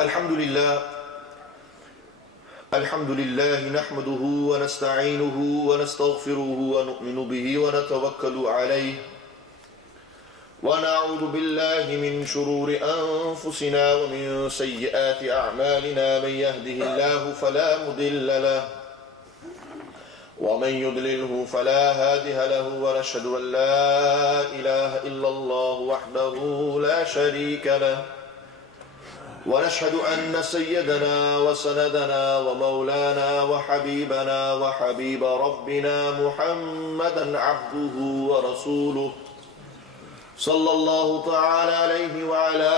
الحمد لله نحمده ونستعينه ونستغفره ونؤمن به ونتوكل عليه ونعوذ بالله من شرور أنفسنا ومن سيئات أعمالنا من يهده الله فلا مضل له ومن يضلله فلا هادي له ونشهد أن لا إله إلا الله وحده لا شريك له ونشهد أن سيدنا وسندنا ومولانا وحبيبنا وحبيب ربنا محمدا عبده ورسوله صلى الله تعالى عليه وعلى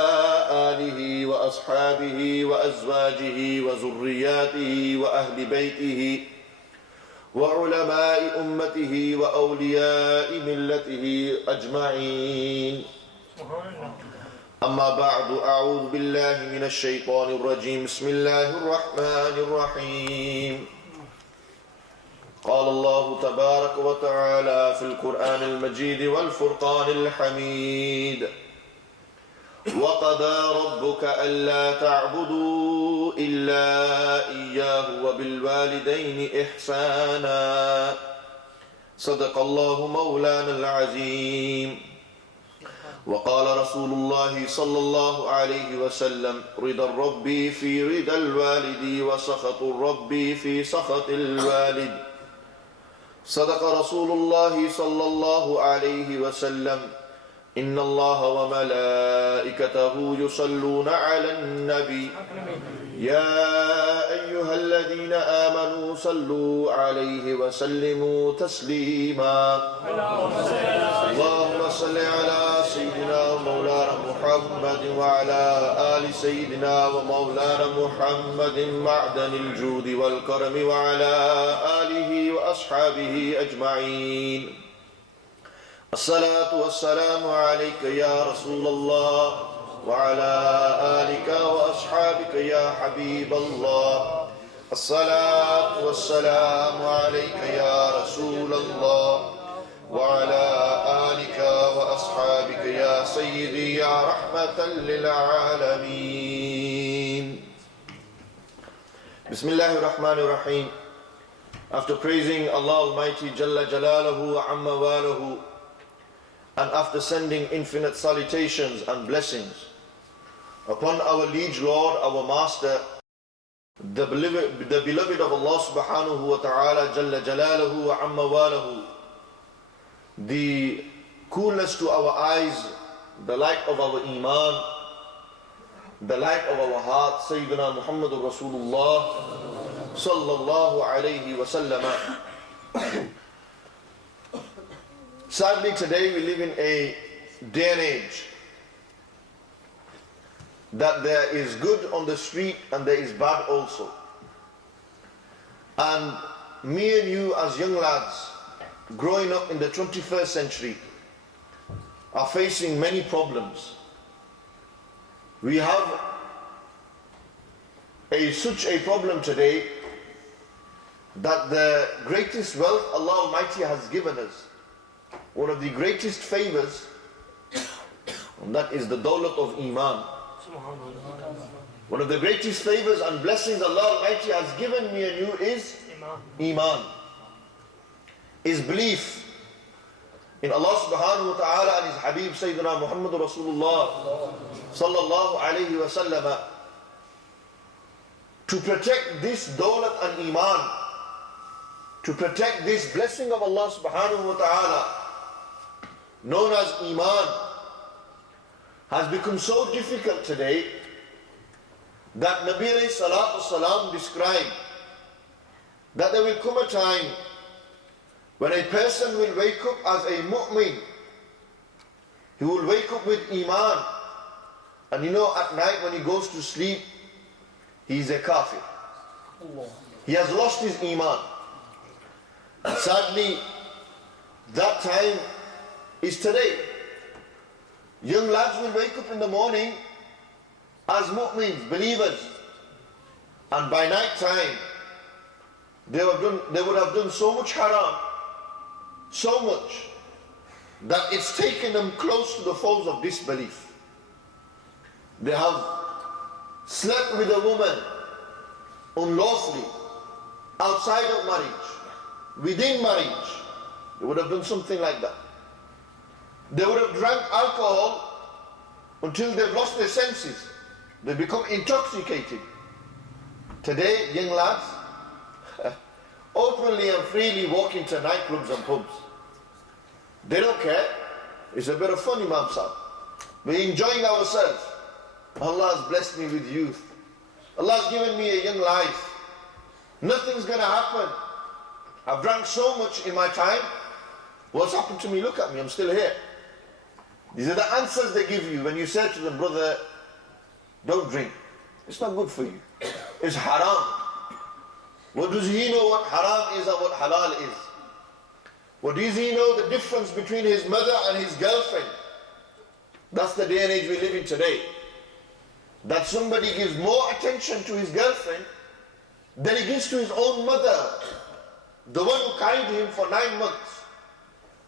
آله وأصحابه وأزواجه وذرياته وأهل بيته وعلماء أمته وأولياء ملته أجمعين أما بعد أعوذ بالله من الشيطان الرجيم بسم الله الرحمن الرحيم قال الله تبارك وتعالى في القرآن المجيد والفرقان الحميد وقضى ربك ألا تعبدوا إلا إياه وبالوالدين إحسانا صدق الله مولانا العظيم وقال رسول الله صلى الله عليه وسلم رضا الرب في رضا الوالد وسخط الرب في سخط الوالد صدق رسول الله صلى الله عليه وسلم إن الله وملائكته يصلون على النبي يا أيها الذين آمنوا صلوا عليه وسلموا تسليما اللهم صل على سيدنا ومولانا محمد وعلى آل سيدنا ومولانا محمد معدن الجود والكرم وعلى آله وأصحابه أجمعين الصلاة والسلام عليك يا رسول الله وعلى آلك وأصحابك يا حبيب الله الصلاة والسلام عليك يا رسول الله وعلى آلك وأصحابك يا سيدي يا رحمة للعالمين بسم الله الرحمن الرحيم. After praising Allah Almighty Jalla Jalaluhu wa Amma Walahu, and after sending infinite salutations and blessings upon our liege Lord, our Master, the beloved of Allah subhanahu wa ta'ala Jalla Jalaluhu wa Amma Walahu, the coolness to our eyes, the light of our Iman, the light of our heart, Sayyidina Muhammad Rasulullah sallallahu alayhi wa sallam. Sadly, today we live in a day and age that there is good on the street and there is bad also. And me and you as young lads growing up in the 21st century are facing many problems. We have such a problem today that the greatest wealth Allah Almighty has given us, one of the greatest favors, and that is the dawlat of Iman. One of the greatest favors and blessings Allah Almighty has given me and you is Iman, is belief in Allah subhanahu wa ta'ala and His Habib Sayyidina Muhammad Rasulullah sallallahu alayhi wa sallam. To protect this dawlat and Iman, to protect this blessing of Allah subhanahu wa ta'ala known as Iman, has become so difficult today that Nabi alayhi salatu salam described that there will come a time when a person will wake up as a mu'min. He will wake up with Iman, and at night when he goes to sleep, he is a kafir. He has lost his Iman. And sadly, that time is today. Young lads will wake up in the morning as mu'mins, believers, and by night time they would have done so much haram, so much that it's taken them close to the folds of disbelief. They have slept with a woman unlawfully, outside of marriage, within marriage, they would have done something like that. They would have drank alcohol until they've lost their senses. They become intoxicated. Today, young lads openly and freely walk into nightclubs and pubs. They don't care. It's a bit of fun, Imam Sahib. We're enjoying ourselves. Allah has blessed me with youth. Allah has given me a young life. Nothing's going to happen. I've drank so much in my time. What's happened to me? Look at me, I'm still here. These are the answers they give you when you say to them, brother, don't drink. It's not good for you. It's haram. What does he know what haram is and what halal is? What does he know the difference between his mother and his girlfriend? That's the day and age we live in today. That somebody gives more attention to his girlfriend than he gives to his own mother. The one who carried him for 9 months.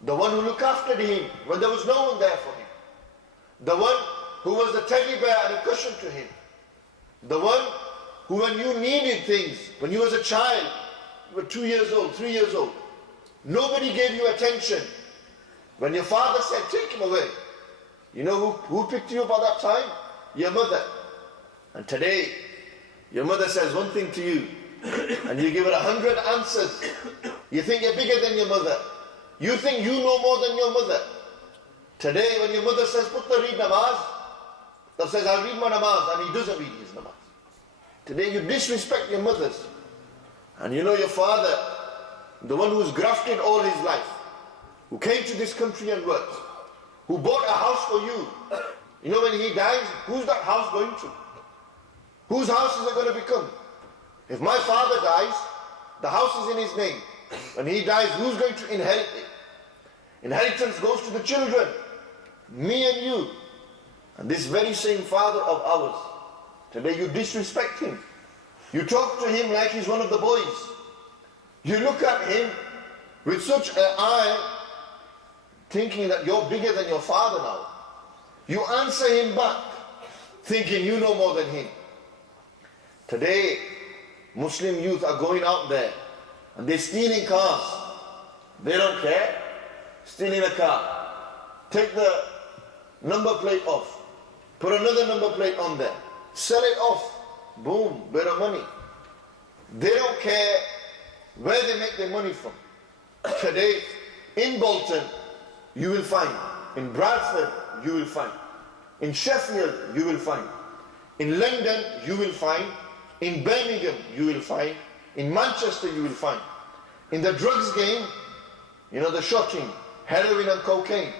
The one who looked after him when there was no one there for him. The one who was the teddy bear and a cushion to him. The one who, when you needed things, when you was a child, you were 2 years old, 3 years old, nobody gave you attention. When your father said, take him away, you know who picked you up at that time? Your mother. And today, your mother says one thing to you, and you give her 100 answers. You think you're bigger than your mother. You think you know more than your mother. Today, when your mother says, Putra, read namaz, that says, I'll read my namaz, and he doesn't read his namaz. Today, you disrespect your mothers. And you know your father, the one who's grafted all his life, who came to this country and worked, who bought a house for you. You know when he dies, who's that house going to? Whose house is it going to become? If my father dies, the house is in his name. When he dies, who's going to inherit it? Inheritance goes to the children, me and you. And this very same father of ours, today you disrespect him. You talk to him like he's one of the boys. You look at him with such an eye, thinking that you're bigger than your father now. You answer him back, thinking you know more than him. Today, Muslim youth are going out there and they're stealing cars. They don't care. Stealing a car. Take the number plate off. Put another number plate on there. Sell it off. Boom, bit of money. They don't care where they make their money from. Today, in Bolton, you will find. In Bradford, you will find. In Sheffield, you will find. In London, you will find. In Birmingham, you will find. In Manchester, you will find. In the drugs game, you know, the shotting, heroin and cocaine.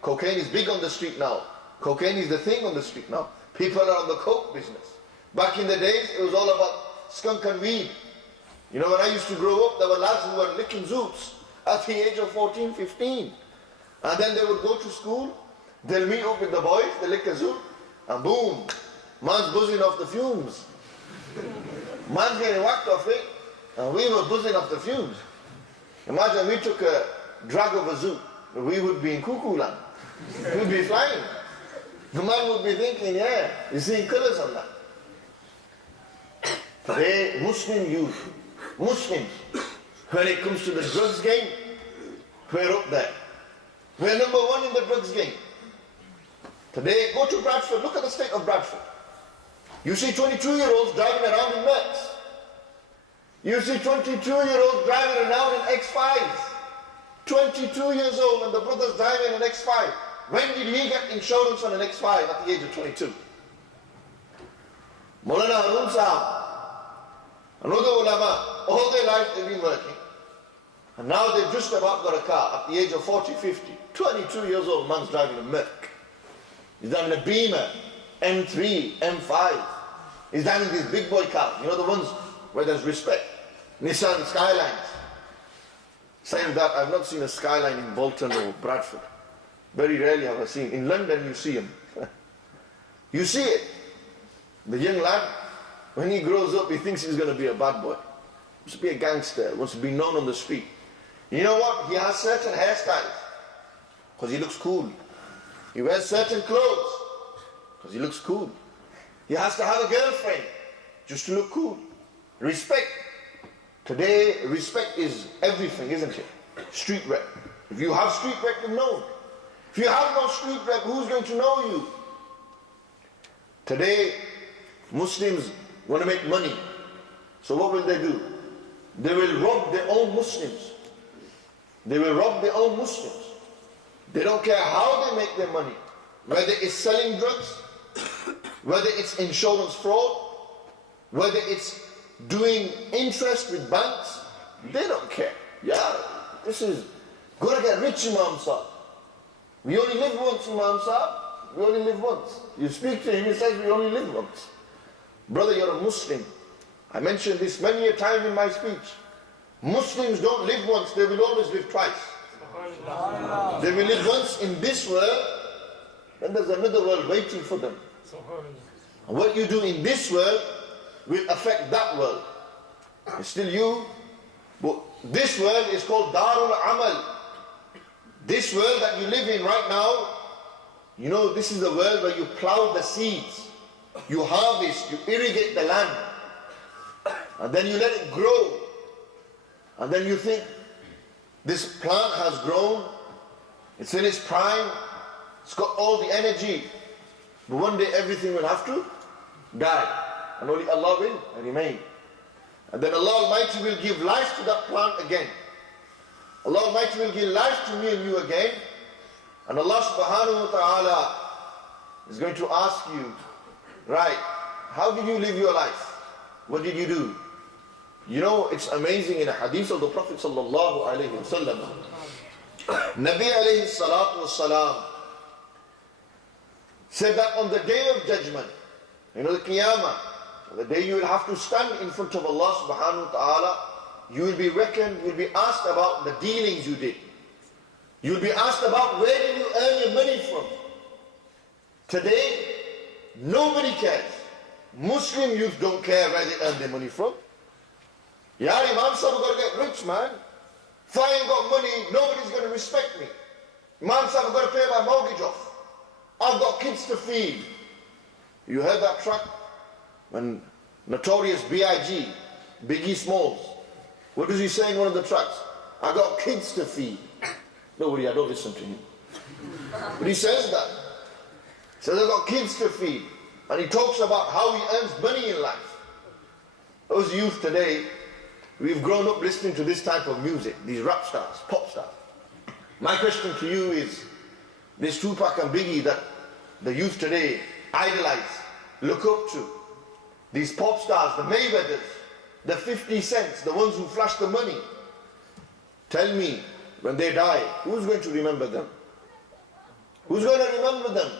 Cocaine is big on the street now. Cocaine is the thing on the street now. People are on the coke business. Back in the days, it was all about skunk and weed. You know, when I used to grow up, there were lads who were licking zoots at the age of 14, 15. And then they would go to school, they'll meet up with the boys, they lick a zoot, and boom, man's buzzing off the fumes. Man's getting whacked off it, and we were buzzing off the fumes. Imagine we took a drag of a zoot, we would be in cuckoo land. We'd be flying. The man would be thinking, yeah, he's seeing colours on that. Today, Muslim youth, Muslims, when it comes to the drugs game, we're up there. We're number one in the drugs game. Today, go to Bradford, look at the state of Bradford. You see 22-year-olds driving around in Mercs. You see 22-year-olds driving around in X5s. 22 years old and the brother's driving an X5. When did he get insurance on an X5 at the age of 22? Maulana Harun Sahab, another ulama, all their life they've been working. And now they've just about got a car at the age of 40, 50. 22 years old man's driving a Merc. He's driving a Beamer, M3, M5. He's driving these big boy cars, you know, the ones where there's respect. Nissan Skylines. Saying that, I've not seen a Skyline in Bolton or Bradford. Very rarely have I seen. In London you see them. You see it. The young lad, when he grows up, he thinks he's going to be a bad boy. He wants to be a gangster, wants to be known on the street. You know what? He has certain hairstyles because he looks cool. He wears certain clothes because he looks cool. He has to have a girlfriend just to look cool. Respect. Today, respect is everything, isn't it? Street rep. If you have street rep, you're known. If you have no street rep, who's going to know you? Today, Muslims want to make money. So what will they do? They will rob their own Muslims. They will rob their own Muslims. They don't care how they make their money. Whether it's selling drugs, whether it's insurance fraud, whether it's doing interest with banks, they don't care. Yeah, this is gotta get rich, Imam Sahib. We only live once, Imam Sahib. We only live once. You speak to him, he says we only live once. Brother, you're a Muslim. I mentioned this many a time in my speech. Muslims don't live once, they will always live twice. They will live once in this world, then there's another world waiting for them. And what you do in this world will affect that world. It's still you, but this world is called Darul Amal. This world that you live in right now, you know, this is the world where you plow the seeds, you harvest, you irrigate the land, and then you let it grow. And then you think, this plant has grown, it's in its prime, it's got all the energy, but one day everything will have to die, and only Allah will remain. And then Allah Almighty will give life to that plant again. Allah Almighty will give life to me and you again, and Allah subhanahu wa ta'ala is going to ask you, right, how did you live your life? What did you do? You know, it's amazing in a hadith of the Prophet sallallahu alayhi wa sallam. Nabi alayhi salatu wasalam said that on the day of judgment, you know, the Qiyamah, the day you will have to stand in front of Allah subhanahu wa ta'ala, you will be reckoned, you will be asked about the dealings you did. You will be asked about where did you earn your money from. Today, nobody cares. Muslim youth don't care where they earn their money from. Yeah, Imam Sahib, I've got to get rich, man. If I ain't got money, nobody's going to respect me. Imam Sahib, I've got to pay my mortgage off. I've got kids to feed. You heard that track? When notorious B.I.G., Biggie Smalls, what does he say in one of the tracks? I got kids to feed. Nobody, I don't listen to him. But he says that. He says, I've got kids to feed. And he talks about how he earns money in life. Those youth today, we've grown up listening to this type of music, these rap stars, pop stars. My question to you is, this Tupac and Biggie that the youth today idolize, look up to, these pop stars, the Mayweathers, the 50 cents, the ones who flash the money, tell me, when they die, who's going to remember them? Who's going to remember them?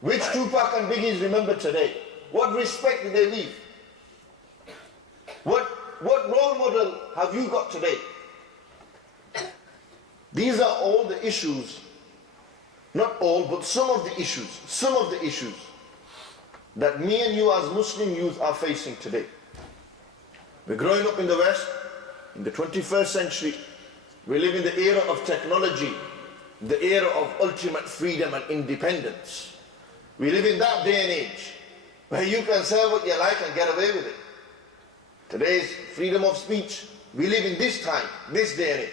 Which Tupac and Biggie is remembered today? What respect do they leave? What role model have you got today? These are all the issues, not all, but some of the issues that me and you as Muslim youth are facing today. We're growing up in the West, in the 21st century. We live in the era of technology, the era of ultimate freedom and independence. We live in that day and age where you can say what you like and get away with it. Today's freedom of speech, we live in this time, this day and age.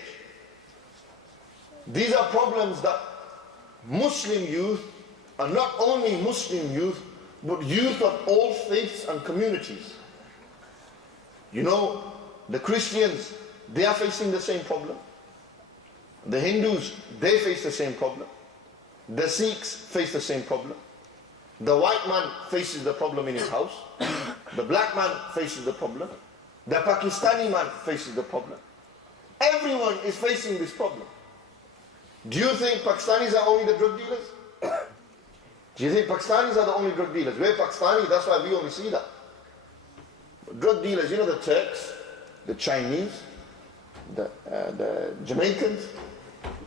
These are problems that Muslim youth, and not only Muslim youth, but youth of all faiths and communities. You know, the Christians, they are facing the same problem. The Hindus, they face the same problem. The Sikhs face the same problem. The white man faces the problem in his house. The black man faces the problem. The Pakistani man faces the problem. Everyone is facing this problem. Do you think Pakistanis are only the drug dealers? Do you think Pakistanis are the only drug dealers? We're Pakistani, that's why we only see that. Drug dealers, you know, the Turks, the Chinese, the Jamaicans.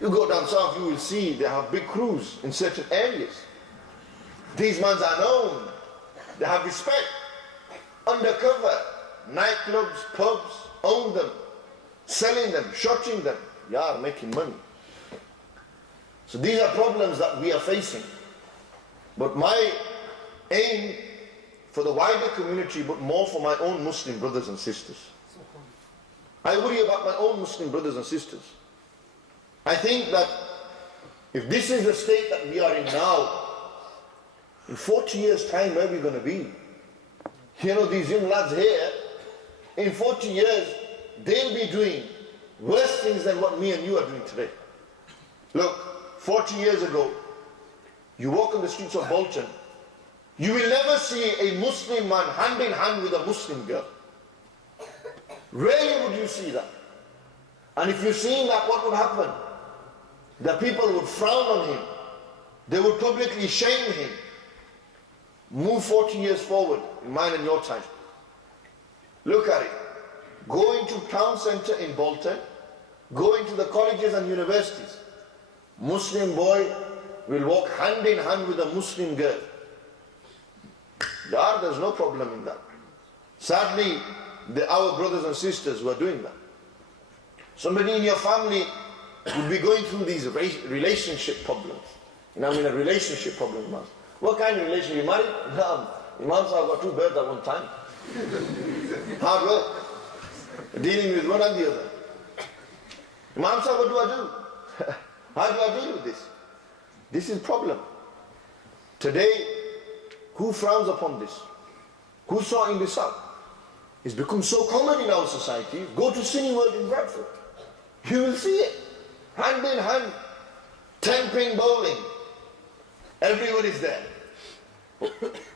You go down south, you will see they have big crews in certain areas. These men are known. They have respect. Undercover, nightclubs, pubs, own them, selling them, shotting them. Yeah, making money. So these are problems that we are facing. But my aim for the wider community, but more for my own Muslim brothers and sisters. I worry about my own Muslim brothers and sisters. I think that if this is the state that we are in now, in 40 years' time, where are we going to be? You know, these young lads here, in 40 years, they'll be doing worse things than what me and you are doing today. Look, 40 years ago, you walk on the streets of Bolton, you will never see a Muslim man hand in hand with a Muslim girl. Rarely would you see that. And if you're seeing that, what would happen? The people would frown on him. They would publicly shame him. Move 40 years forward in mine and your time. Look at it. Go into town centre in Bolton, go into the colleges and universities. Muslim boy will walk hand in hand with a Muslim girl. There's no problem in that. Sadly, our brothers and sisters were doing that. Somebody in your family would be going through these relationship problems. You know, I mean, a relationship problem. What kind of relationship? You married? No. Imam said, I've got two birds at one time. Hard work. Dealing with one and the other. Imam said, what do I do? How do I deal with this? This is a problem. Today, who frowns upon this? Who's sorting this out? It's become so common in our society. Go to Cineworld in Bradford. You will see it. Hand in hand. 10-pin bowling. Everyone is there.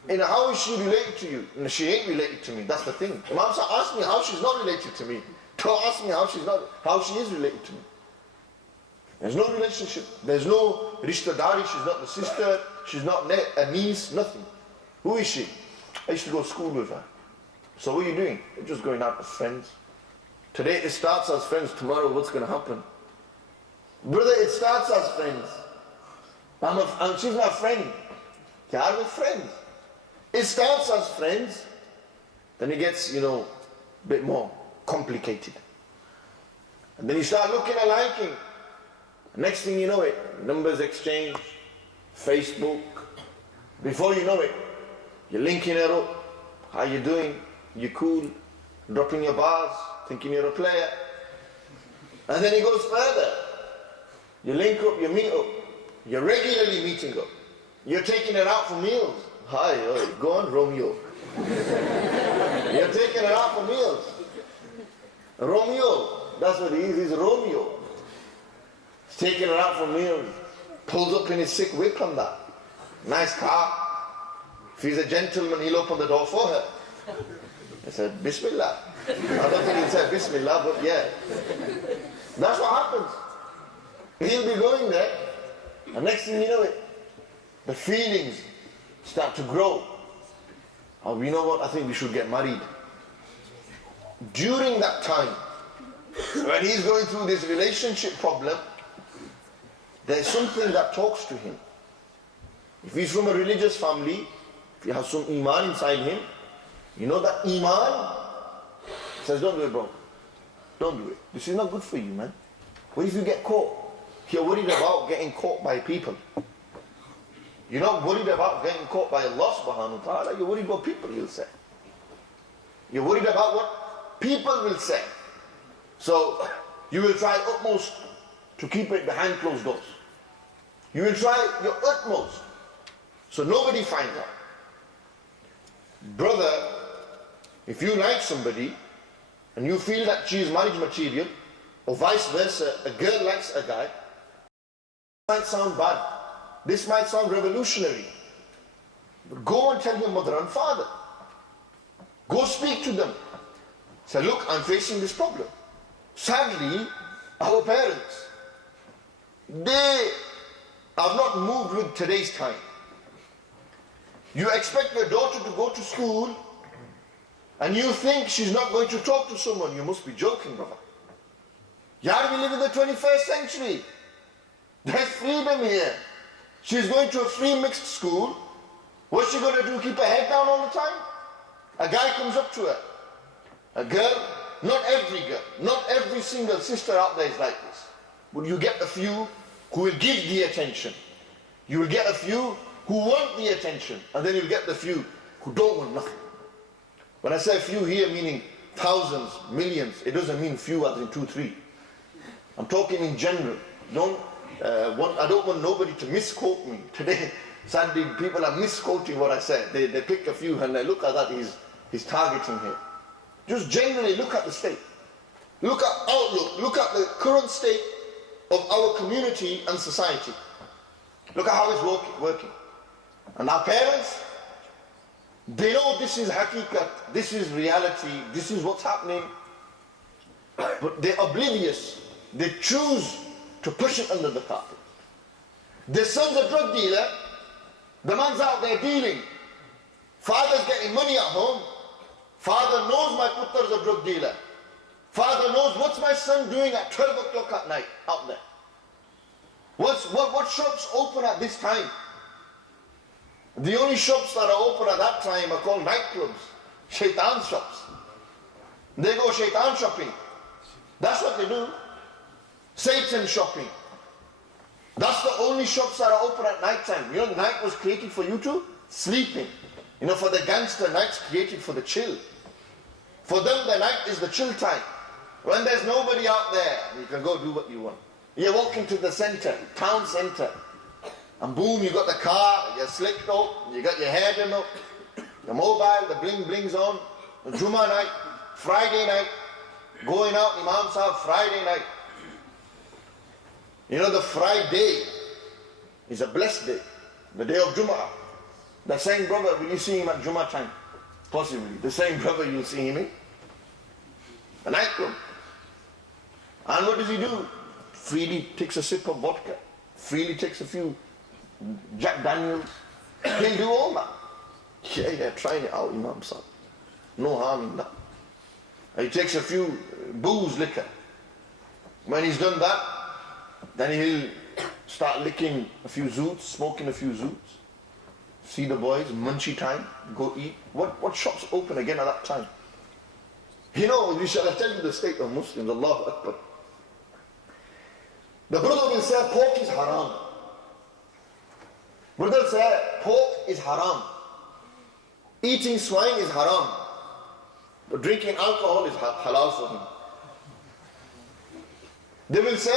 And how is she related to you? No, she ain't related to me. That's the thing. Imam asked me how she's not related to me. Don't ask me how she is related to me. There's no relationship. There's no rishtadari. She's not the sister. She's not a niece. Nothing. Who is she? I used to go to school with her. So what are you doing? You're just going out as friends. Today it starts as friends. Tomorrow what's going to happen? Brother, it starts as friends. She's my friend. Yeah, we're friends. It starts as friends. Then it gets, a bit more complicated. And then you start looking and liking. Next thing you know it, numbers exchange, Facebook. Before you know it, you're linking her up. How you doing? You cool? Dropping your bars, thinking you're a player. And then it goes further. You link up, you meet up. You're regularly meeting up. You're taking her out for meals. Hi, go on, Romeo. You're taking her out for meals. Romeo, that's what he is, he's Romeo. He's taking her out for meals. Pulls up in his sick whip and that. Nice car. If he's a gentleman, he'll open the door for her. I said, Bismillah. I don't think he said Bismillah, but yeah. That's what happens. He'll be going there, and next thing you know it, the feelings start to grow. Oh, you know what? I think we should get married. During that time, when he's going through this relationship problem, there's something that talks to him. If he's from a religious family, if he has some Iman inside him, you know that Iman says, don't do it, bro. Don't do it. This is not good for you, man. What if you get caught? You're worried about getting caught by people. You're not worried about getting caught by Allah subhanahu wa ta'ala. You're worried about people will say. You're worried about what people will say. So you will try utmost to keep it behind closed doors. You will try your utmost so nobody finds out. Brother, if you like somebody and you feel that she is marriage material, or vice versa, a girl likes a guy, this might sound bad. This might sound revolutionary. But go and tell your mother and father. Go speak to them. Say, look, I'm facing this problem. Sadly, our parents, they have not moved with today's time. You expect your daughter to go to school and you think she's not going to talk to someone. You must be joking, brother. Yar, we live in the 21st century. There's freedom here. She's going to a free mixed school. What's she going to do? Keep her head down all the time? A guy comes up to her. A girl, not every girl, not every single sister out there is like this. But you get a few who will give the attention. You will get a few who want the attention, and then you'll get the few who don't want nothing. When I say few here, meaning thousands, millions, it doesn't mean few as in 2, 3. I'm talking in general. I don't want nobody to misquote me. Today, sadly, people are misquoting what I said. They pick a few and they look at that, he's targeting here. Just generally look at the state. Look at outlook. Look at the current state of our community and society. Look at how it's working. And our parents, they know this is haqiqat, this is reality, this is what's happening. But they're oblivious. They choose to push it under the carpet. Their son's a drug dealer. The man's out there dealing. Father's getting money at home. Father knows my putter's a drug dealer. Father knows what's my son doing at 12 o'clock at night out there. What shops open at this time? The only shops that are open at that time are called nightclubs, shaitan shops. They go shaitan shopping. That's what they do. Satan shopping. That's the only shops that are open at night time. You know, night was created for you to sleeping. You know, for the gangster, night's created for the chill. For them, the night is the chill time. When there's nobody out there, you can go do what you want. You walk into the center, town center, and boom, you got the car, you're slicked up, you got your hair done up, the mobile, the bling bling's on, the Jummah night, Friday night, going out, Imam Sahib, Friday night. You know, the Friday is a blessed day, the day of Jummah. The same brother, will you see him at Jummah time? Possibly. The same brother, you'll see him in a nightclub. And what does he do? Freely takes a sip of vodka, freely takes a few Jack Daniels. He'll do all that. Yeah, trying it out, Imam Sahib. No harm in that. He takes a few booze, liquor. When he's done that, then he'll start licking a few zoots, smoking a few zoots. See the boys, munchy time, go eat. What shops open again at that time? You know, I tell you the state of Muslims, Allahu Akbar. The brother will say pork is haram. Brother will say pork is haram. Eating swine is haram. But drinking alcohol is halal for him. They will say,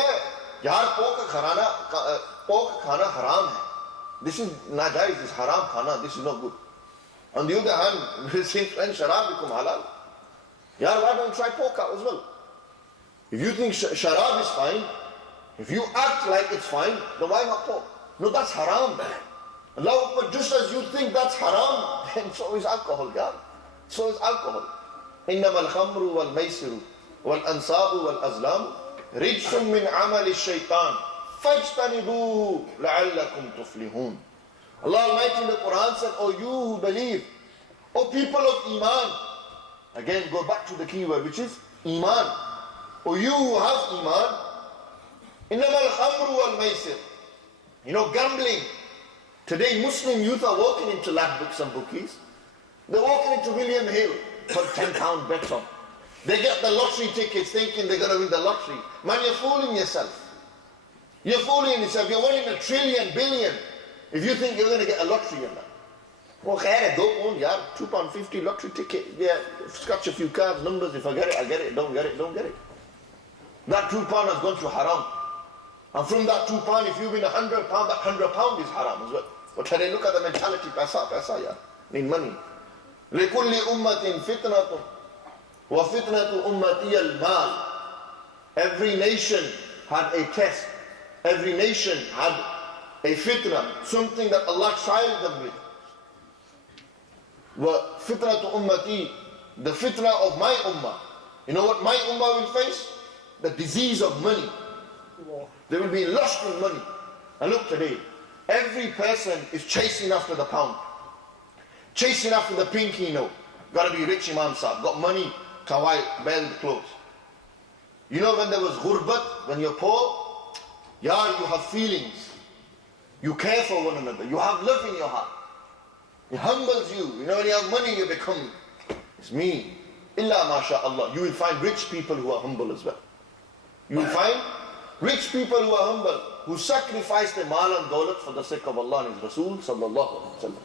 yaar pork khana haram hai. This is najais, this is haram khana, this is not good. On the other hand, since when sharab become halal? Yaar, why don't you try pork out as well? If you think sharab is fine, if you act like it's fine, then why not pork? No, that's haram. Allah, but just as you think that's haram, then so is alcohol, yeah? So is alcohol. إنما الخمر والميسر والأنصاب والأزلام رجس من عمل الشيطان فاجتنبوه لعلكم تفلحون. Allah Almighty in the Quran said, "O you who believe, O people of Iman," again go back to the key word, which is Iman. O you who have Iman, إنما الخمر والميسر. You know, gambling. Today Muslim youth are walking into lad books and bookies. They're walking into William Hill for £10 bet on. They get the lottery tickets thinking they're going to win the lottery. Man, you're fooling yourself. You're fooling yourself. You're winning a trillion, billion. If you think you're going to get a lottery in that. Well, khair, go on, yeah. £2.50 lottery ticket. Yeah, scratch a few cards, numbers. If I get it, I get it. Don't get it, don't get it. That £2 has gone to haram. And from that £2, if you win £100, that £100 is haram as well. But today, look at the mentality. Paisa, yeah. Need money. لِكُلِّ أُمَّةٍ فِتْنَةٌ وَفِتْنَةُ أُمَّتِيَ الْمَالِ. Every nation had a test. Every nation had a fitna, something that Allah tried them with. وَفِتْنَةُ أُمَّتِي, the fitna of my ummah. You know what my ummah will face? The disease of money. They will be lost in money. And look today, every person is chasing after the pound. Chasing after the pinky note. Got to be rich, Imam Sahib. Got money, kawai, bend clothes. You know when there was ghurbat, when you're poor, yeah, you have feelings. You care for one another. You have love in your heart. It humbles you. You know, when you have money, you become, it's me. Illa masha'Allah. You will find rich people who are humble as well. You will find rich people who are humble, who sacrificed their mal and dawlat for the sake of Allah and His Rasul sallallahu alaihi wasallam.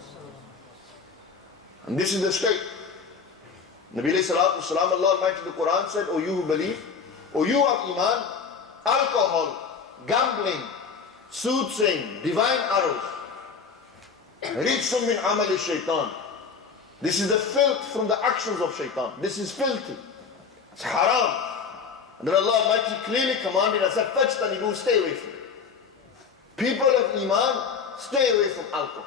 And this is the state. Nabi alayhi salatu wasalam, Allah Almighty in the Quran said, O you who believe, O you of Iman, alcohol, gambling, soothsaying, divine arrows, rijsum min amali shaitan. This is the filth from the actions of shaitan. This is filthy. It's haram. And then Allah Almighty clearly commanded us that fajtanibu, stay away from it. People of Iman, stay away from alcohol.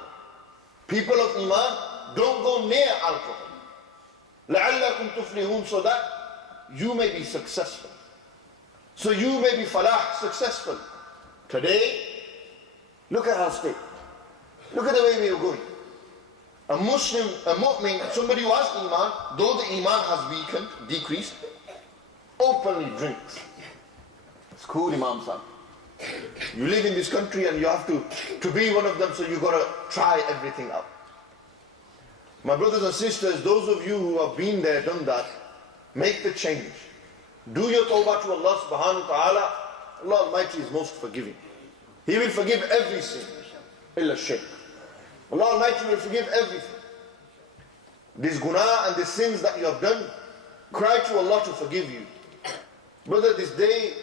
People of Iman, don't go near alcohol. لَعَلَّكُمْ تُفْلِحُونَ, so that you may be successful. So you may be falah, successful. Today, look at our state. Look at the way we are going. A Muslim, a mu'min, somebody who has Iman, though the Iman has weakened, decreased, openly drinks. It's cool, Imam Sahib. You live in this country and you have to be one of them, so you've got to try everything out. My brothers and sisters, those of you who have been there, done that, make the change. Do your tawbah to Allah subhanahu wa ta'ala. Allah Almighty is most forgiving. He will forgive every sin. Illa shirk. Allah Almighty will forgive everything. This guna and the sins that you have done, cry to Allah to forgive you. Brother, this day,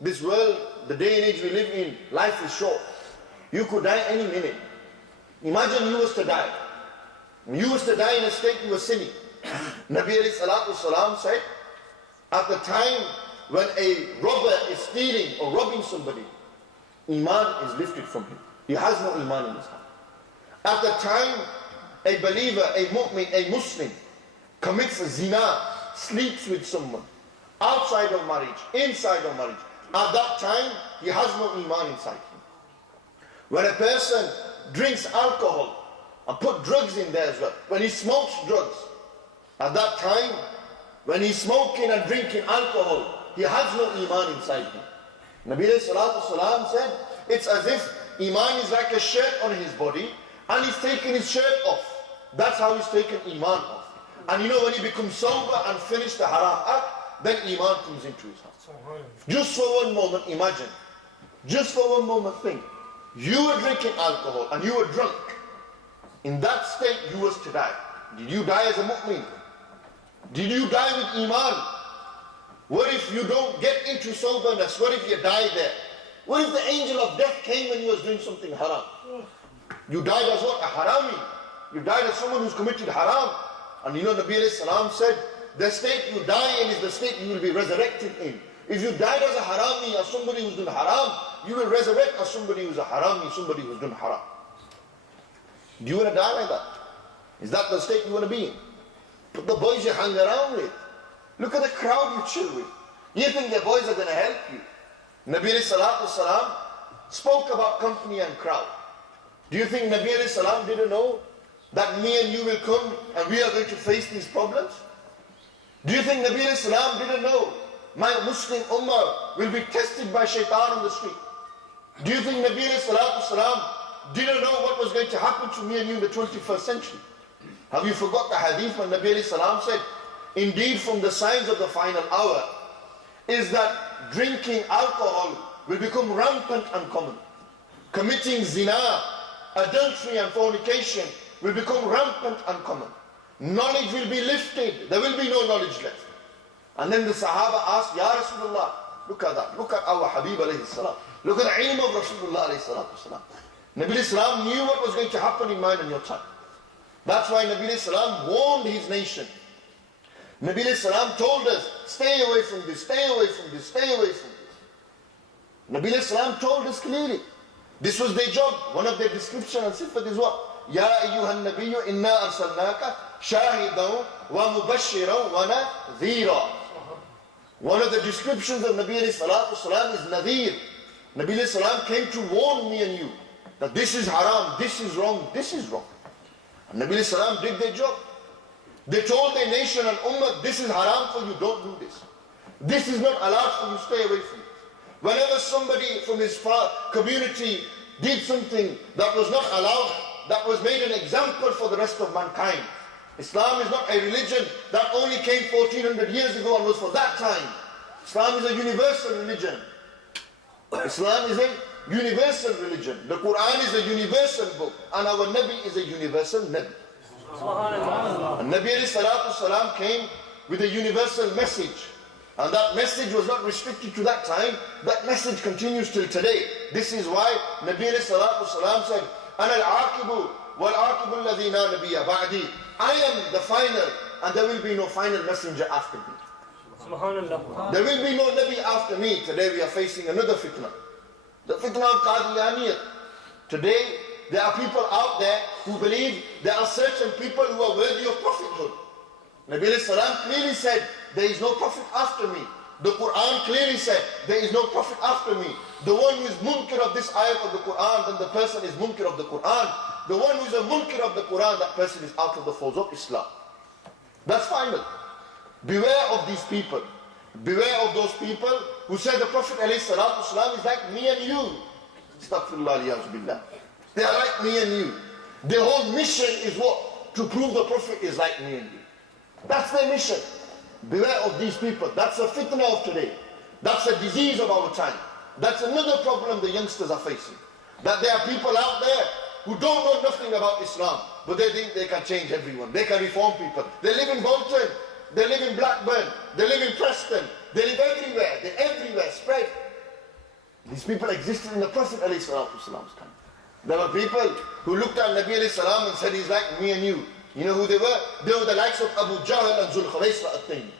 this world, the day and age we live in, life is short. You could die any minute. Imagine you was to die. You was to die in a state you were sinning. Nabi alayhi salatu wasalam said, at the time when a robber is stealing or robbing somebody, Iman is lifted from him. He has no Iman in his heart. At the time a believer, a mu'min, a Muslim commits a zina, sleeps with someone, outside of marriage, inside of marriage, at that time he has no Iman inside him. When a person drinks alcohol and put drugs in there as well, when he smokes drugs, at that time, when he's smoking and drinking alcohol, he has no Iman inside him. Nabi sallallahu alaihi wasallam said, it's as if Iman is like a shirt on his body and he's taken his shirt off. That's how he's taken Iman off. And you know, when he becomes sober and finished the haram act, then Iman comes into his heart. Just for one moment, imagine. Just for one moment, think. You were drinking alcohol and you were drunk. In that state, you was to die. Did you die as a mu'min? Did you die with Iman? What if you don't get into soberness? What if you die there? What if the angel of death came when you was doing something haram? You died as what? A harami. You died as someone who's committed haram. And you know, Nabi alayhi salam said, the state you die in is the state you will be resurrected in. If you died as a harami, as somebody who's doing haram, you will resurrect as somebody who's a harami, somebody who's doing haram. Do you want to die like that? Is that the state you want to be in? But the boys you hang around with, look at the crowd you chill with. You think your boys are going to help you? Nabi alayhi salatu salam spoke about company and crowd. Do you think Nabi alayhi salam didn't know that me and you will come and we are going to face these problems? Do you think Nabi alayhi salam didn't know my Muslim ummah will be tested by shaitan on the street? Do you think Nabi alayhi salatu salam didn't know what was going to happen to me and you in the 21st century? Have you forgot the hadith when Nabi alayhi salam said, indeed from the signs of the final hour is that drinking alcohol will become rampant and common. Committing zina, adultery and fornication will become rampant and common. Knowledge will be lifted. There will be no knowledge left. And then the Sahaba asked, Ya Rasulullah, look at that. Look at our Habib alayhi salam. Look at the ilm of Rasulullah alayhi salatu salam. Nabi alayhi salam knew what was going to happen in mine and your time. That's why Nabi alayhi salam warned his nation. Nabi alayhi salam told us, stay away from this, stay away from this, stay away from this. Nabi alayhi salam told us clearly. This was their job. One of their description and sifat is what? Ya ayyuhan nabiyyu inna arsalnaka shahidan wa mubashiran wa nadhira. One of the descriptions of Nabi alayhi salatu salam is nadhir. Nabi alayhi salam came to warn me and you that this is haram, this is wrong, this is wrong. And Nabi alayhi salam did their job. They told their nation and ummah, this is haram for you, don't do this. This is not allowed for you, stay away from it. Whenever somebody from his community did something that was not allowed, that was made an example for the rest of mankind. Islam is not a religion that only came 1400 years ago and was for that time. Islam is a universal religion. Islam is a universal religion. The Quran is a universal book, and our Nabi is a universal Nabi. And Nabi alayhi salatu salam came with a universal message. And that message was not restricted to that time. That message continues till today. This is why Nabi alayhi salatu salam said, أَنَا الْعَاقِبُ وَالْعَاقِبُ الَّذِي لَا نَبِيَّ بَعْدِي. I am the final, and there will be no final messenger after me. There will be no Nabi after me. Today we are facing another fitna. The fitna of Qadiyaniyat. Today there are people out there who believe there are certain people who are worthy of prophethood. Nabi alayhi salam clearly said, there is no prophet after me. The Quran clearly said, there is no prophet after me. The one who is munkir of this ayat of the Quran, then the person is munkir of the Quran. The one who is a munkir of the Quran, that person is out of the folds of Islam. That's final. Beware of these people. Beware of those people who say the Prophet ﷺ is like me and you. Astaghfirullah billah. They are like me and you. Their whole mission is what? To prove the Prophet is like me and you. That's their mission. Beware of these people. That's a fitna of today. That's a disease of our time. That's another problem the youngsters are facing. That there are people out there who don't know nothing about Islam, but they think they can change everyone. They can reform people. They live in Bolton. They live in Blackburn. They live in Preston. They live everywhere. They're everywhere, spread. These people existed in the Prophet ﷺ's time. There were people who looked at Nabi ﷺ and said, he's like me and you. You know who they were? They were the likes of Abu Jahl and Zulkhuwaisra at-Taymi.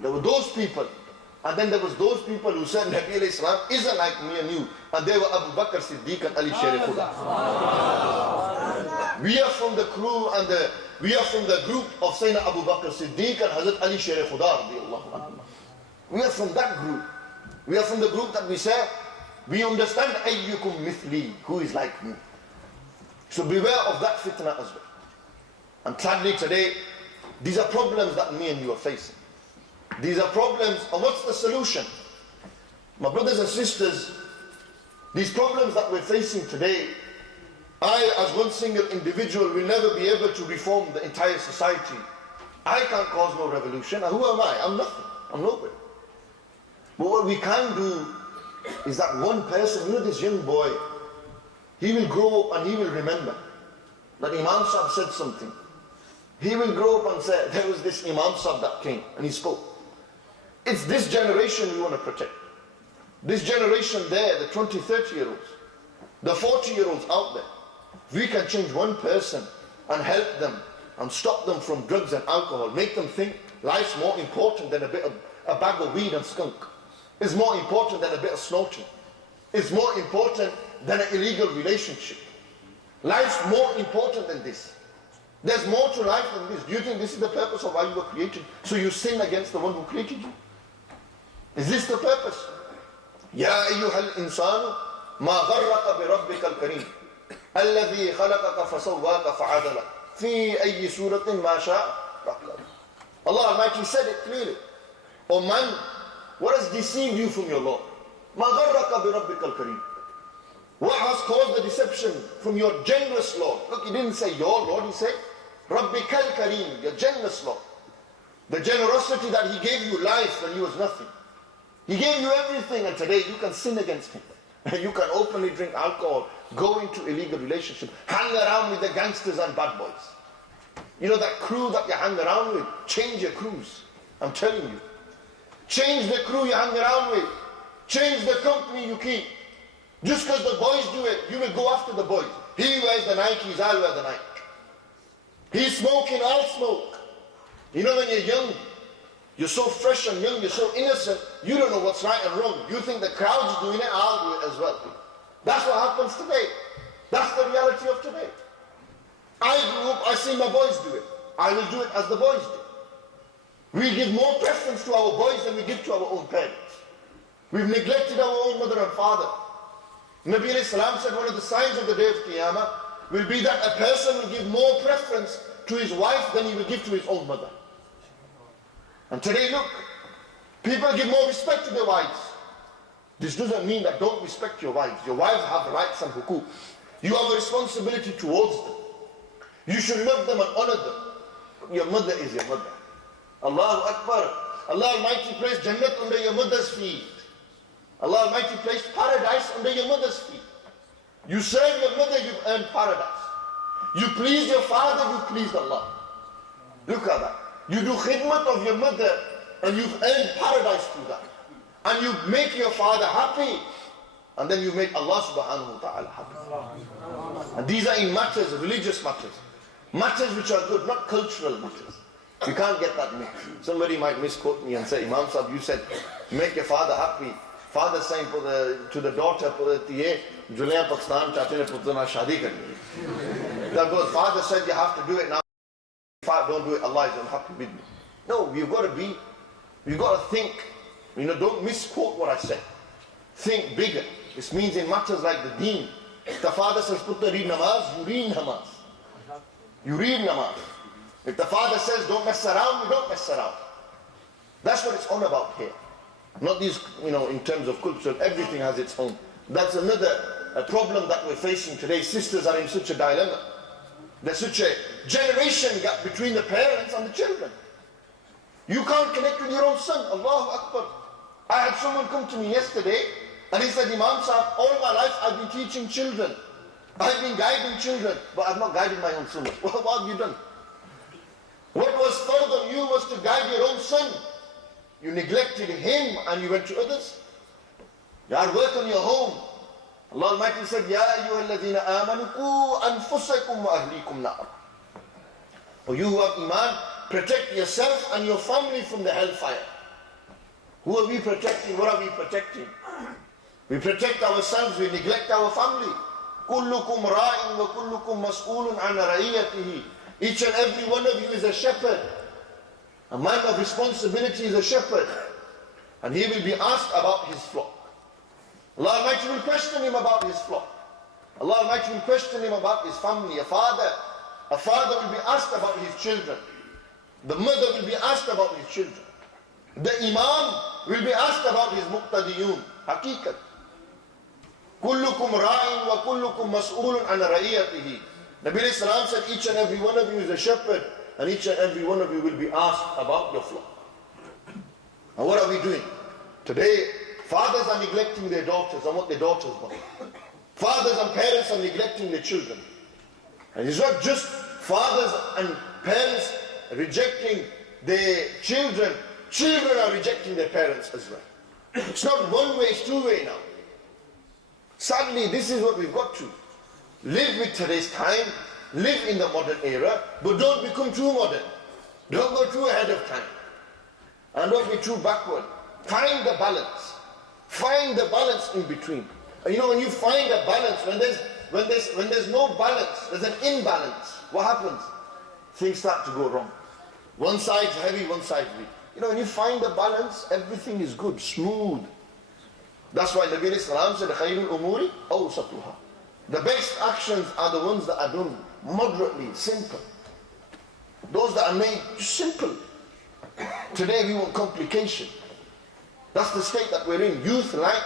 There were those people. And then there was those people who said Nabi ﷺ isn't like me and you. And they were Abu Bakr Siddiq and Ali Sher Khuda. We are from the crew and we are from the group of Sayyidina Abu Bakr Siddiq and Hazrat Ali Sher Khuda. We are from that group. We are from the group that we say, we understand ayyukum mithli, who is like me. So beware of that fitna as well. And sadly today, these are problems that me and you are facing. These are problems, and what's the solution? My brothers and sisters, these problems that we're facing today, I as one single individual will never be able to reform the entire society. I can't cause no revolution. And who am I? I'm nothing. I'm nobody. But what we can do is that one person, you know this young boy, he will grow up and he will remember that Imam Sahib said something. He will grow up and say, there was this Imam Sahib that came and he spoke. It's this generation we want to protect. This generation there, the 20, 30-year-olds, the 40-year-olds out there. If we can change one person and help them and stop them from drugs and alcohol, make them think life's more important than a bag of weed and skunk. It's more important than a bit of snorting. It's more important than an illegal relationship. Life's more important than this. There's more to life than this. Do you think this is the purpose of why you were created? So you sin against the one who created you? Is this the purpose? Ya ayyuhal insanu ma gharraka bi rabbika al-kareem alladhi khalaqaka fasawwaka fa'adala fi ayyi suratin ma sha'a rakkab. Allah Almighty said it clearly. O man, what has deceived you from your Lord? Ma gharraka bi rabbika al-kareem. What has caused the deception from your generous Lord? Look, he didn't say your Lord, he said Rabbika al-Kareem, your generous Lord. The generosity that he gave you life when you was nothing. He gave you everything, and today you can sin against him. You can openly drink alcohol, go into illegal relationship, hang around with the gangsters and bad boys. You know that crew that you hang around with? Change your crews. I'm telling you. Change the crew you hang around with. Change the company you keep. Just because the boys do it, you will go after the boys. He wears the Nikes, I'll wear the Nike. He's smoking, I'll smoke. You know when you're young, you're so fresh and young, you're so innocent, you don't know what's right and wrong. You think the crowd's doing it, I'll do it as well. That's what happens today. That's the reality of today. I grew up, I see my boys do it. I will do it as the boys do. We give more preference to our boys than we give to our own parents. We've neglected our own mother and father. Nabi alayhi salam said one of the signs of the day of Qiyamah will be that a person will give more preference to his wife than he will give to his own mother. And today, look, people give more respect to their wives. This doesn't mean that don't respect your wives. Your wives have rights and hukuk. You have a responsibility towards them. You should love them and honor them. Your mother is your mother. Allahu Akbar. Allah Almighty placed Jannat under your mother's feet. Allah Almighty placed paradise under your mother's feet. You serve your mother, you've earned paradise. You please your father, you pleased Allah. Look at that. You do khidmat of your mother and you've earned paradise through that. And you make your father happy. And then you make Allah subhanahu wa ta'ala happy. And these are in matters, religious matters. Matters which are good, not cultural matters. You can't get that mixed. Somebody might misquote me and say, Imam Sahib, you said, make your father happy. Father saying to the daughter, Julia Pakistan, shadi karni. The father said, you have to do it now. If I don't do it, Allah is unhappy with me. No, you've got to think. Don't misquote what I said. Think bigger. This means in matters like the deen. If the father says, Putta, read namaz, you read namaz. You read namaz. If the father says, don't mess around, you don't mess around. That's what it's on about here. Not these, in terms of culture, everything has its own. That's another problem that we're facing today. Sisters are in such a dilemma. There's such a generation gap between the parents and the children. You can't connect with your own son. Allahu Akbar. I had someone come to me yesterday and he said, Imam Sahib, all my life I've been teaching children. I've been guiding children, but I've not guided my own son. What have you done? What was further on you was to guide your own son. You neglected him and you went to others. You had work on your home. Allah Almighty said, Ya ayyuhalladhina amanu qu anfusakum wa ahlikum nar. For you who have iman, protect yourself and your family from the hellfire. Who are we protecting? What are we protecting? We protect ourselves, we neglect our family. Kullukum ra'in wa kullukum mas'ulun an ra'iyatihi. Each and every one of you is a shepherd. A man of responsibility is a shepherd. And he will be asked about his flock. Allah Almighty will question him about his flock. Allah Almighty will question him about his family. A father will be asked about his children. The mother will be asked about his children. The imam will be asked about his muqtadiyun. Haqiqat. Kullukum ra'in wa kullukum mas'ulun an ra'iyatihi. Nabi Islam said each and every one of you is a shepherd and each and every one of you will be asked about your flock. And what are we doing? Today, fathers are neglecting their daughters and what their daughters want. Fathers and parents are neglecting their children. And it's not just fathers and parents rejecting their children. Children are rejecting their parents as well. It's not one way, it's two way now. Sadly, this is what we've got to. Live with today's time, live in the modern era, but don't become too modern. Don't go too ahead of time. And don't be too backward. Find the balance. Find the balance in between. And when you find a balance, when there's no balance, there's an imbalance, what happens? Things start to go wrong. One side's heavy, one side's weak. When you find the balance, everything is good, smooth. That's why Nabi Islam said, Khayrul umuri awsatuha. The best actions are the ones that are done moderately, simple. Those that are made simple. Today we want complication. That's the state that we're in. Youth like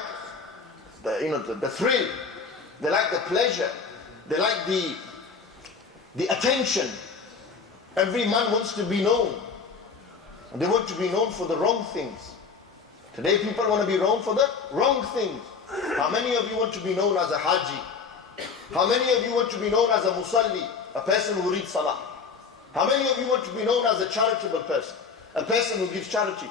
the thrill. They like the pleasure. They like the attention. Every man wants to be known. And they want to be known for the wrong things. Today people want to be known for the wrong things. How many of you want to be known as a haji? How many of you want to be known as a musalli, a person who reads salah? How many of you want to be known as a charitable person, a person who gives charity?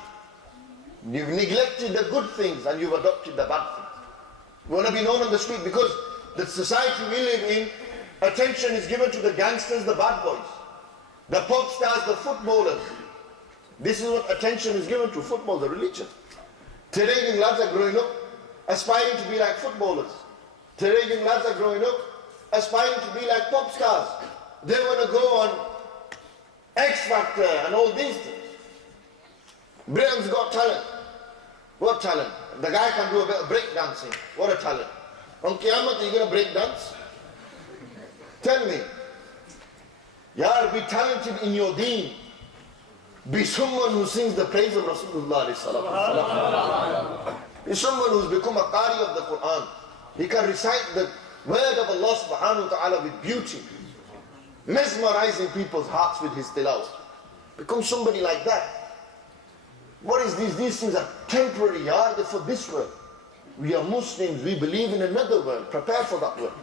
You've neglected the good things and you've adopted the bad things. You want to be known on the street because the society we live in, attention is given to the gangsters, the bad boys, the pop stars, the footballers. This is what attention is given to, football, the religion. Today young lads are growing up aspiring to be like footballers. Today young lads are growing up aspiring to be like pop stars. They want to go on X Factor and all these things. Britain's got talent. What talent? The guy can do a bit of break dancing. What a talent. On Qiyamah, are you going to break dance? Tell me. Yar, be talented in your deen. Be someone who sings the praise of Rasulullah. Be someone who's become a qari of the Quran. He can recite the word of Allah subhanahu wa ta'ala with beauty. Mesmerizing people's hearts with his tilawah. Become somebody like that. What is these? These things are temporary, they're for this world. We are Muslims, we believe in another world. Prepare for that world.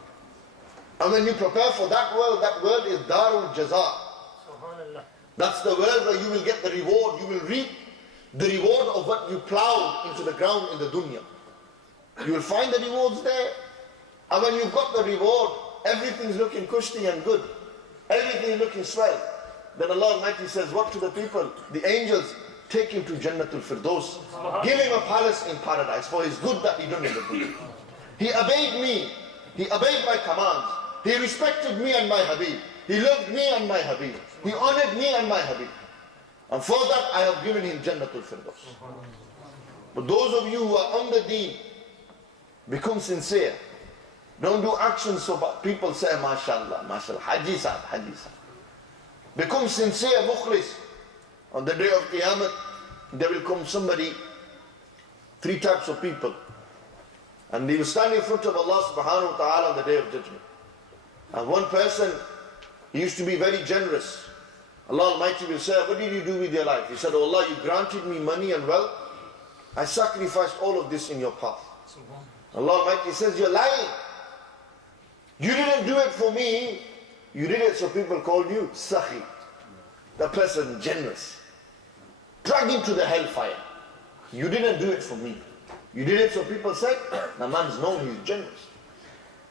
And when you prepare for that world is Darul Jaza. That's the world where you will get the reward. You will reap the reward of what you plowed into the ground in the dunya. You will find the rewards there. And when you've got the reward, everything's looking cushy and good. Everything is looking swell. Then Allah Almighty says, what to the people? The angels, take him to Jannatul Firdaus. Give him a palace in paradise for his good that he done in the dunya. He obeyed me. He obeyed my commands. He respected me and my Habib. He loved me and my Habib. He honored me and my Habib. And for that I have given him Jannatul Firdaus. But those of you who are on the deen, become sincere. Don't do actions so people say, MashaAllah, MashaAllah, Haji Sahib, Haji Sahib. Become sincere, mukhlis. On the day of Qiyamah, there will come somebody, three types of people. And they will stand in front of Allah subhanahu wa ta'ala on the day of judgment. And one person, he used to be very generous. Allah Almighty will say, what did you do with your life? He said, oh Allah, you granted me money and wealth. I sacrificed all of this in your path. Allah Almighty says, you're lying. You didn't do it for me. You did it so people called you Sakhi. The person generous. Drag him to the hellfire. You didn't do it for me. You did it so people said, the man's known, he's generous.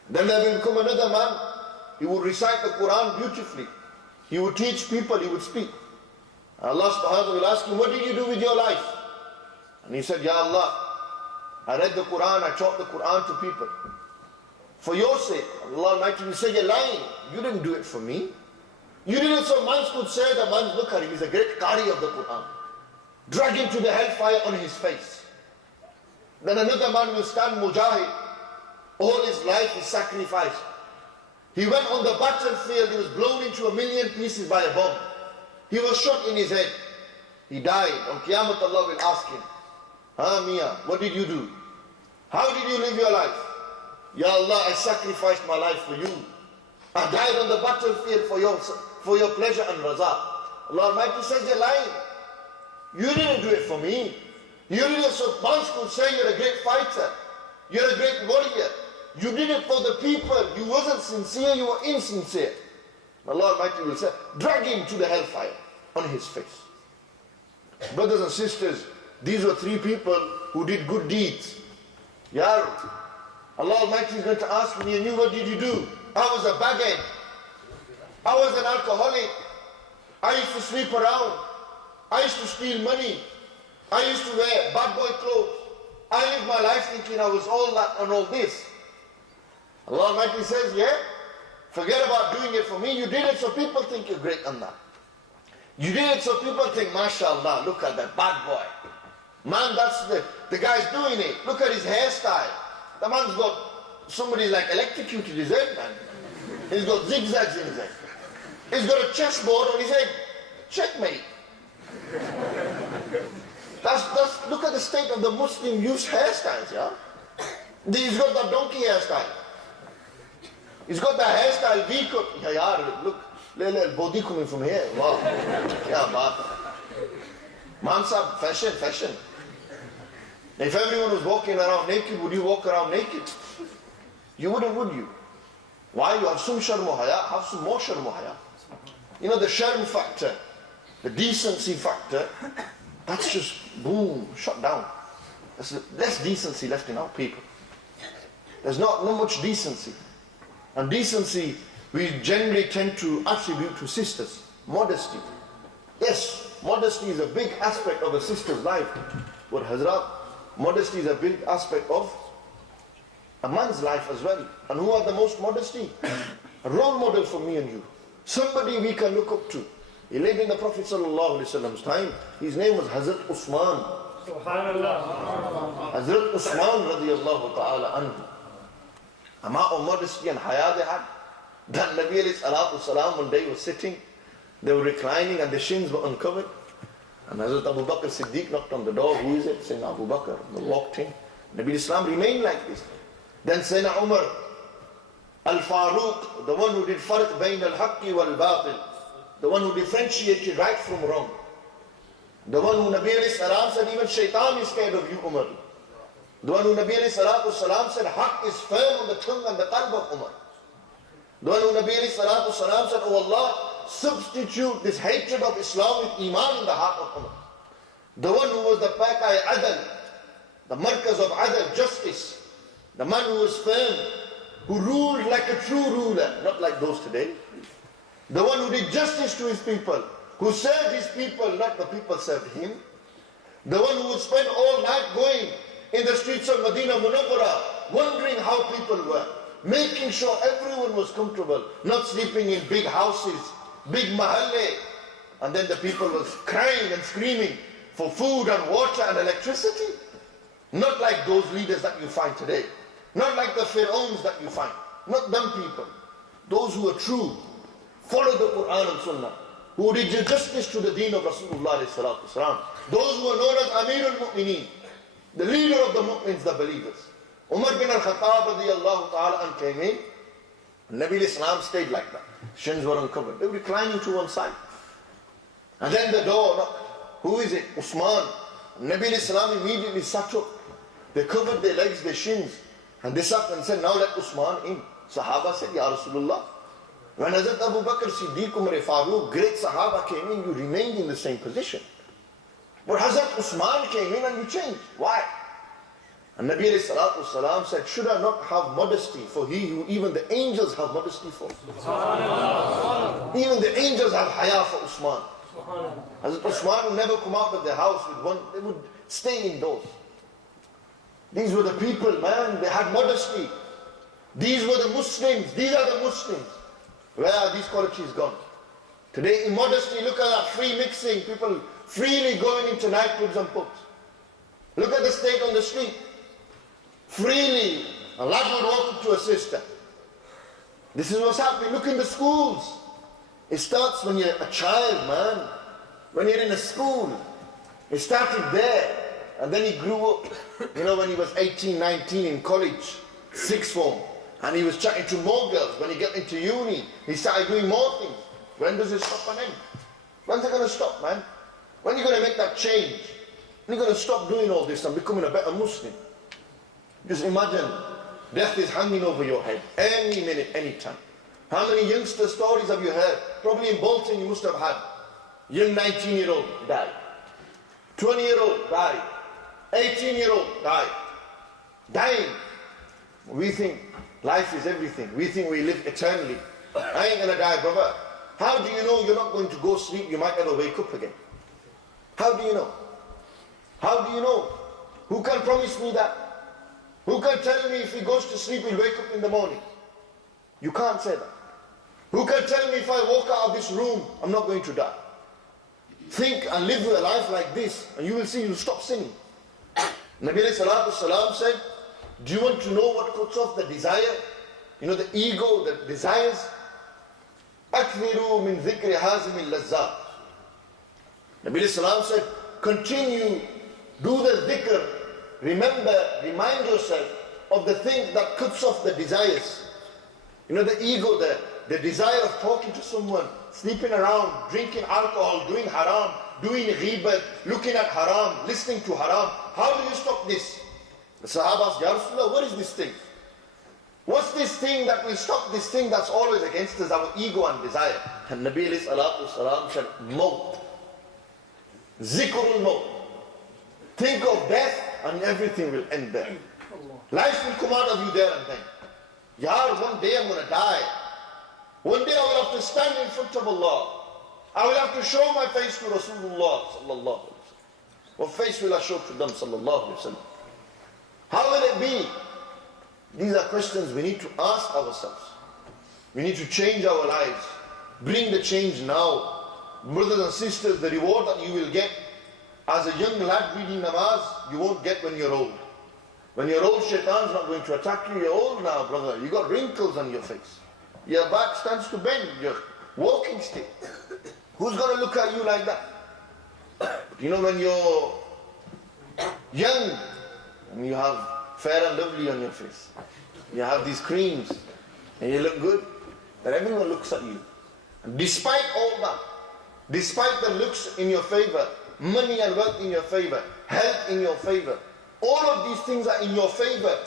Then there will come another man. He would recite the Quran beautifully. He would teach people, he would speak. And Allah subhanahu wa ta'ala will ask him, what did you do with your life? And he said, Ya Allah, I read the Quran, I taught the Quran to people. For your sake. Allah Almighty will say, you're lying. You didn't do it for me. You did it so man could say, the man, look at him, he's a great Qari of the Quran. Drag him to the hellfire on his face. Then another man will stand mujahid. All his life is sacrificed. He went on the battlefield, he was blown into 1,000,000 pieces by a bomb. He was shot in his head. He died. On Qiyamah Allah will ask him, Mia, what did you do? How did you live your life? Ya Allah, I sacrificed my life for you. I died on the battlefield for your pleasure and raza. Allah Almighty says, you're lying. You didn't do it for me. You did it so man could say you're a great fighter. You're a great warrior. You did it for the people. You wasn't sincere, you were insincere. Allah Almighty will say, drag him to the hellfire on his face. Brothers and sisters, these were three people who did good deeds. Ya Allah Almighty is going to ask me and you, what did you do? I was a baghead. I was an alcoholic. I used to sleep around. I used to steal money. I used to wear bad boy clothes. I lived my life thinking I was all that and all this. Allah Almighty says, yeah, forget about doing it for me. You did it so people think you're great on that. You did it so people think, MashaAllah, look at that bad boy. Man, that's the guy's doing it. Look at his hairstyle. The man's got, somebody's like electrocuted his head, man. He's got zigzags in his head. He's got a chessboard on his head. Checkmate. Look at the state of the Muslim youth's hairstyles, yeah? He's got that donkey hairstyle. He's got that hairstyle V-cut. Yeah, look, little body coming from here. Wow. Yeah, man. Mansab, fashion. If everyone was walking around naked, would you walk around naked? You wouldn't, would you? Why? You have some sharm wa haya, have some more sharm wa haya. You know, the sharm factor, the decency factor, that's just, boom, shut down. There's less decency left in our people. There's not much decency. And decency, we generally tend to attribute to sisters. Modesty. Yes, modesty is a big aspect of a sister's life. But Hazrat, modesty is a big aspect of a man's life as well. And who are the most modesty? A role model for me and you. Somebody we can look up to. He lived in the Prophet ﷺ's time. His name was Hazrat Usman. Subhanallah. Hazrat Usman radiyallahu ta'ala anhu. Amount of modesty and haya they had. That Nabi alayhi salatu salam one day was sitting. They were reclining and the shins were uncovered. And Hazrat Abu Bakr Siddiq knocked on the door. Who is it? Saying Abu Bakr. They walked in. Nabi Islam remained like this. Then Sayyidina Umar Al-Faruq, the one who did farq bayn al-haqqi wal-batil, the one who differentiated right from wrong, the one who Nabi alayhi salam said, even shaitan is scared of you, Umar. The one who Nabi alayhi salatu salam said, Haqq is firm on the tongue and the qalb of Umar. The one who Nabi alayhi salatu salam said, oh Allah, substitute this hatred of Islam with Iman in the heart of Umar. The one who was the Pakai Adal, the Markaz of Adal, justice. The man who was firm, who ruled like a true ruler, not like those today. The one who did justice to his people, who served his people, not the people served him. The one who would spend all night going in the streets of Medina Munawwara, wondering how people were, making sure everyone was comfortable, not sleeping in big houses, big mahalle. And then the people was crying and screaming for food and water and electricity. Not like those leaders that you find today. Not like the pharaohs that you find. Not them people. Those who are true, follow the Quran and Sunnah, who did justice to the deen of Rasulullah sallallahu alaihi wasallam. Those who are known as Amirul Mu'mineen, the leader of the Mu'mins, the believers. Umar bin al-Khattab radiyallahu ta'ala an came in. Nabi al-Islam stayed like that. Shins were uncovered. They were reclining to one side. And then the door knocked. Who is it? Usman. Nabi al-Islam immediately sat up. They covered their legs, their shins. And they sat and said, now let Usman in. Sahaba said, Ya Rasulullah. When Hazrat Abu Bakr Siddiq Umar Farooq, great Sahaba came in, you remained in the same position. But Hazrat Usman came in and you changed. Why? And Nabi alayhi salatu salam said, should I not have modesty for he who even the angels have modesty for? Even the angels have haya for Usman. Hazrat Usman would never come out of the house with one, they would stay indoors. These were the people, man, they had modesty. These were the Muslims, these are the Muslims. Where are these qualities gone? Today, immodesty, look at that free mixing, people freely going into nightclubs and pubs. Look at the state on the street. Freely, a lad would walk up to a sister. This is what's happening. Look in the schools. It starts when you're a child, man. When you're in a school. It started there. And then he grew up, you know, when he was 18, 19 in college, sixth form. And he was chatting to more girls. When he got into uni, he started doing more things. When does it stop and end? When's it going to stop, man? When are you going to make that change? When are you going to stop doing all this and becoming a better Muslim? Just imagine, death is hanging over your head any minute, any time. How many youngster stories have you heard? Probably in Bolton you must have had. Young 19-year-old died. 20-year-old died. 18-year-old died. Dying. We think life is everything. We think we live eternally. I ain't gonna die, brother. How do you know you're not going to go sleep? You might never wake up again. How do you know? How do you know? Who can promise me that? Who can tell me if he goes to sleep he'll wake up in the morning? You can't say that. Who can tell me if I walk out of this room I'm not going to die? Think and live a life like this and you will see you'll stop sinning. Nabi alayhi salatu salam said, do you want to know what cuts off the desire? You know, the ego, the desires? أَكْثِرُوا مِنْ ذِكْرِ هَازِمِ اللَّذَّاتِ. Nabi alayhi salam said, continue, do the dhikr, remember, remind yourself of the things that cuts off the desires. You know, the ego, the desire of talking to someone, sleeping around, drinking alcohol, doing haram, doing ghibat, looking at haram, listening to haram. How do you stop this? The Sahaba asked, Ya Rasulullah, what is this thing? What's this thing that will stop this thing that's always against us, our ego and desire? And Nabi alayhi salatu salam said, Maut. Zikrul Maut. Think of death and everything will end there. Life will come out of you there and then. Yar, one day I'm going to die. One day I will have to stand in front of Allah. I will have to show my face to Rasulullah sallallahu alaihi wasallam. What face will I show to them sallallahu alaihi wasallam? How will it be? These are questions we need to ask ourselves. We need to change our lives. Bring the change now. Brothers and sisters, the reward that you will get as a young lad reading namaz, you won't get when you're old. When you're old, shaitan's not going to attack you. You're old now, brother. You got wrinkles on your face. Your back stands to bend. Your walking stick. Who's going to look at you like that? You know, when you're young and you have fair and lovely on your face, you have these creams and you look good, then everyone looks at you. And despite all that, despite the looks in your favor, money and wealth in your favor, health in your favor, All of these things are in your favor.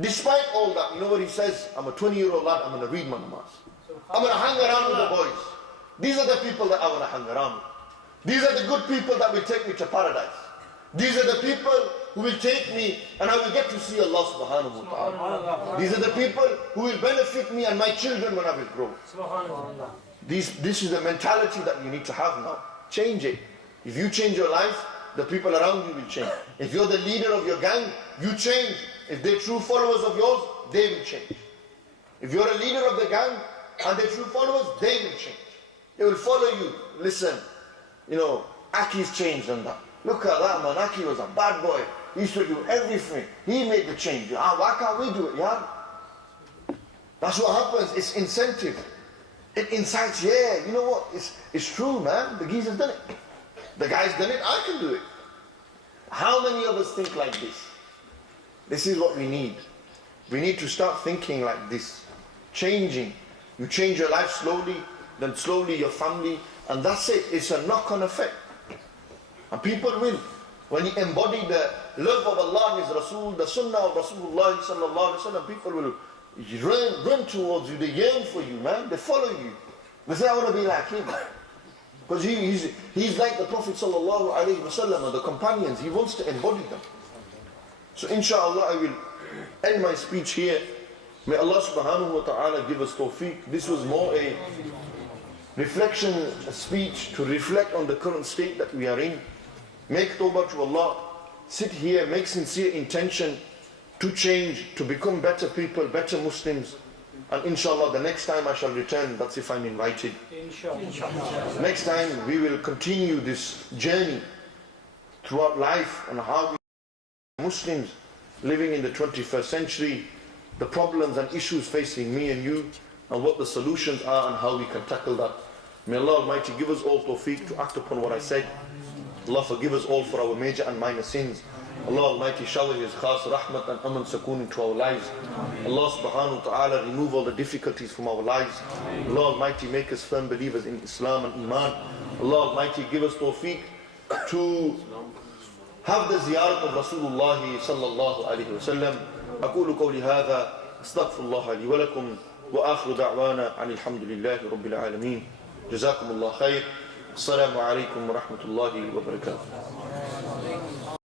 Despite all that, you know what he says? I'm a 20-year-old lad, I'm going to read my namaz. I'm going to hang around with the boys. These are the people that I want to hang around with. These are the good people that will take me to paradise. These are the people who will take me and I will get to see Allah subhanahu wa ta'ala. These are the people who will benefit me and my children when I will grow. This is the mentality that you need to have now. Change it. If you change your life, the people around you will change. If you're the leader of your gang, you change. If they're true followers of yours, they will change. If you're a leader of the gang and they're true followers, they will change. They will follow you. Listen, you know, Aki's changed on that. Look at that man, Aki was a bad boy. He used to do everything. He made the change. Why can't we do it, yeah? That's what happens. It's incentive. It incites, yeah, you know what? It's true, man. The geezer's done it. The guy's done it, I can do it. How many of us think like this? This is what we need. We need to start thinking like this. Changing. You change your life slowly, then slowly your family, and that's it. It's a knock-on effect. And people will. When you embody the love of Allah and His Rasul, the Sunnah of Rasulullah sallallahu alaihi wasallam, people will run towards you. They yearn for you, man. They follow you. They say, I want to be like him. Because he's like the Prophet sallallahu alaihi wasallam and the companions. He wants to embody them. So inshallah I will end my speech here. May Allah subhanahu wa ta'ala give us tawfiq. This was more a reflection, a speech to reflect on the current state that we are in. Make tawbah to Allah. Sit here, make sincere intention to change, to become better people, better Muslims. And inshallah the next time I shall return, that's if I'm invited. Inshallah. Next time we will continue this journey throughout life on how we Muslims living in the 21st century, the problems and issues facing me and you, and what the solutions are and how we can tackle that. May Allah Almighty give us all tawfiq to act upon what I said. Allah forgive us all for our major and minor sins. Allah Almighty shower His khas rahmat and aman sakoon into our lives. Allah subhanahu wa ta'ala remove all the difficulties from our lives. Allah Almighty make us firm believers in Islam and Iman. Allah Almighty give us tawfiq to have the ziyarat of Rasulullah sallallahu alayhi wa sallam. أقول قولي هذا أستغفر الله لي ولكم وآخر دعوانا عن الحمد لله رب العالمين. جزاكم الله خير. السلام عليكم ورحمة الله وبركاته.